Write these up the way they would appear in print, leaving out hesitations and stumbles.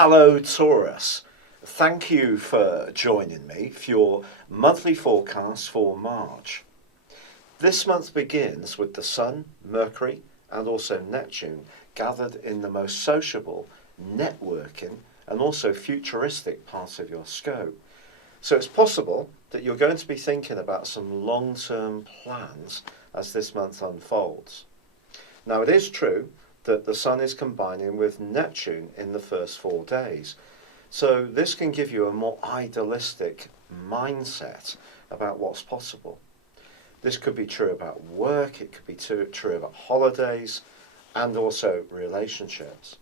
Hello Taurus, thank you for joining me for your monthly forecast for March. This month begins with the Sun, Mercury and also Neptune gathered in the most sociable, networking and also futuristic part of your scope. So it's possible that you're going to be thinking about some long-term plans as this month unfolds. Now it is true that the Sun is combining with Neptune in the first 4 days. So this can give you a more idealistic mindset about what's possible. This could be true about work, it could be true about holidays, and also relationships.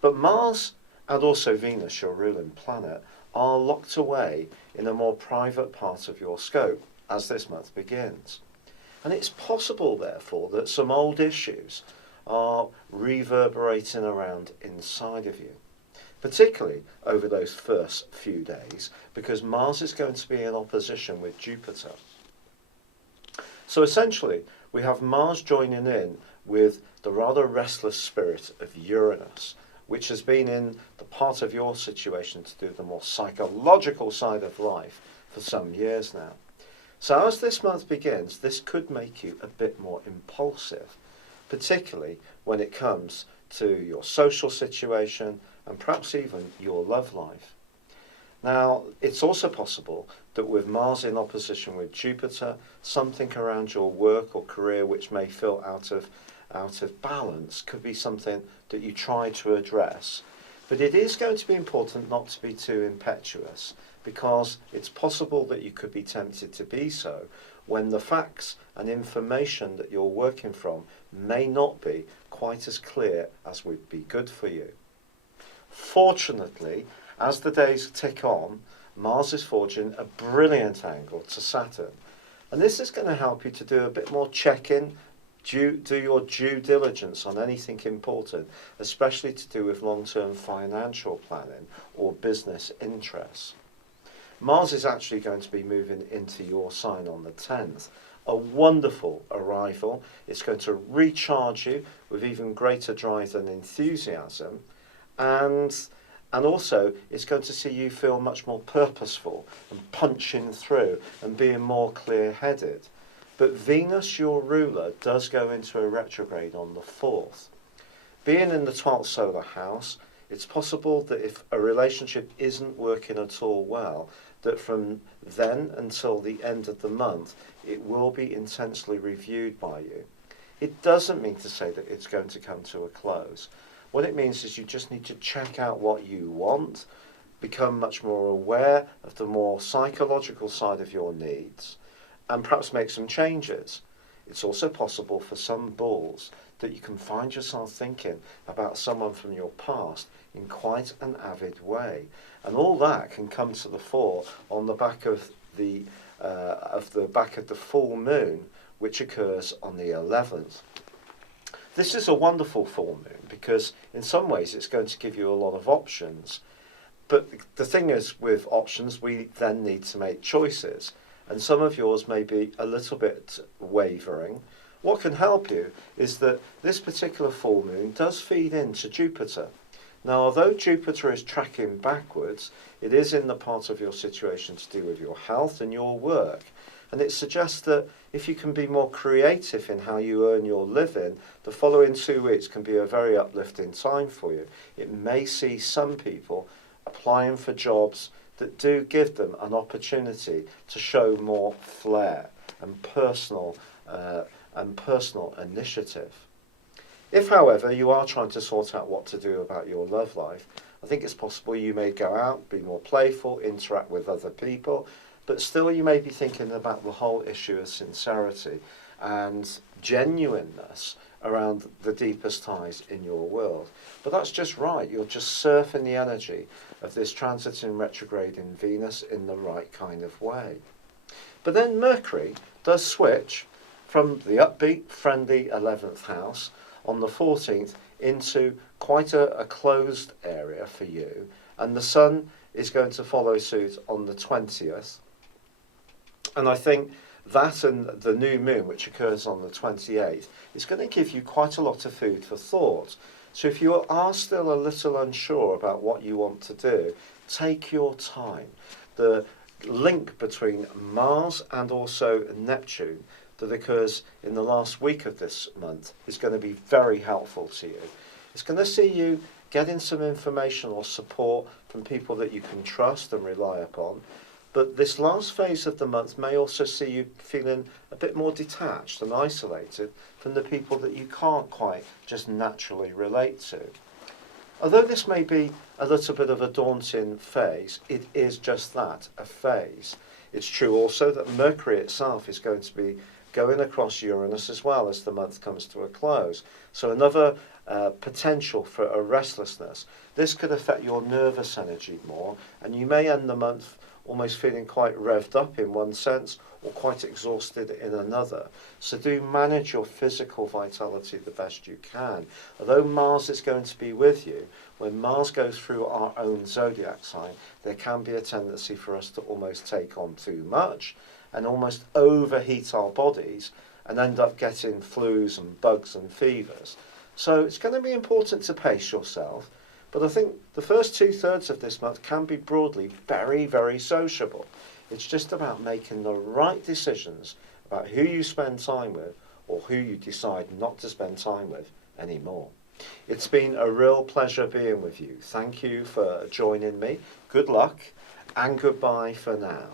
But Mars and also Venus, your ruling planet, are locked away in a more private part of your scope as this month begins. And it's possible, therefore, that some old issues are reverberating around inside of you, particularly over those first few days, because Mars is going to be in opposition with Jupiter. So essentially, we have Mars joining in with the rather restless spirit of Uranus, which has been in the part of your situation to do the more psychological side of life for some years now. So as this month begins, this could make you a bit more impulsive, particularly when it comes to your social situation and perhaps even your love life. Now, it's also possible that with Mars in opposition with Jupiter, something around your work or career which may feel out of balance could be something that you try to address. But it is going to be important not to be too impetuous, because it's possible that you could be tempted to be so when the facts and information that you're working from may not be quite as clear as would be good for you. Fortunately, as the days tick on, Mars is forging a brilliant angle to Saturn. And this is going to help you to do a bit more check-in, do your due diligence on anything important, especially to do with long-term financial planning or business interests. Mars is actually going to be moving into your sign on the 10th. A wonderful arrival. It's going to recharge you with even greater drive and enthusiasm, and also it's going to see you feel much more purposeful and punching through and being more clear-headed. But Venus, your ruler, does go into a retrograde on the 4th. Being in the 12th solar house, it's possible that if a relationship isn't working at all well, that from then until the end of the month, it will be intensely reviewed by you. It doesn't mean to say that it's going to come to a close. What it means is you just need to check out what you want, become much more aware of the more psychological side of your needs, and perhaps make some changes. It's also possible for some bulls that you can find yourself thinking about someone from your past in quite an avid way. And all that can come to the fore on the back of the full moon, which occurs on the 11th. This is a wonderful full moon because in some ways it's going to give you a lot of options. But the thing is, with options, we then need to make choices. And some of yours may be a little bit wavering. What can help you is that this particular full moon does feed into Jupiter. Now, although Jupiter is tracking backwards, it is in the part of your situation to do with your health and your work. And it suggests that if you can be more creative in how you earn your living, the following 2 weeks can be a very uplifting time for you. It may see some people applying for jobs that do give them an opportunity to show more flair and personal initiative. If, however, you are trying to sort out what to do about your love life, I think it's possible you may go out, be more playful, interact with other people, but still you may be thinking about the whole issue of sincerity and genuineness around the deepest ties in your world. But that's just right. You're just surfing the energy of this transiting retrograde in Venus in the right kind of way. But then Mercury does switch from the upbeat, friendly 11th house on the 14th into quite a closed area for you, and the Sun is going to follow suit on the 20th. And I think that and the new moon, which occurs on the 28th, is going to give you quite a lot of food for thought. So if you are still a little unsure about what you want to do, take your time. The link between Mars and also Neptune that occurs in the last week of this month is going to be very helpful to you. It's going to see you getting some information or support from people that you can trust and rely upon. But this last phase of the month may also see you feeling a bit more detached and isolated from the people that you can't quite just naturally relate to. Although this may be a little bit of a daunting phase, it is just that, a phase. It's true also that Mercury itself is going to be going across Uranus as well as the month comes to a close. So another potential for a restlessness. This could affect your nervous energy more, and you may end the month almost feeling quite revved up in one sense or quite exhausted in another. So do manage your physical vitality the best you can. Although Mars is going to be with you, when Mars goes through our own zodiac sign, there can be a tendency for us to almost take on too much and almost overheat our bodies and end up getting flus and bugs and fevers. So it's going to be important to pace yourself. But I think the first 2/3 of this month can be broadly very, very sociable. It's just about making the right decisions about who you spend time with or who you decide not to spend time with anymore. It's been a real pleasure being with you. Thank you for joining me. Good luck and goodbye for now.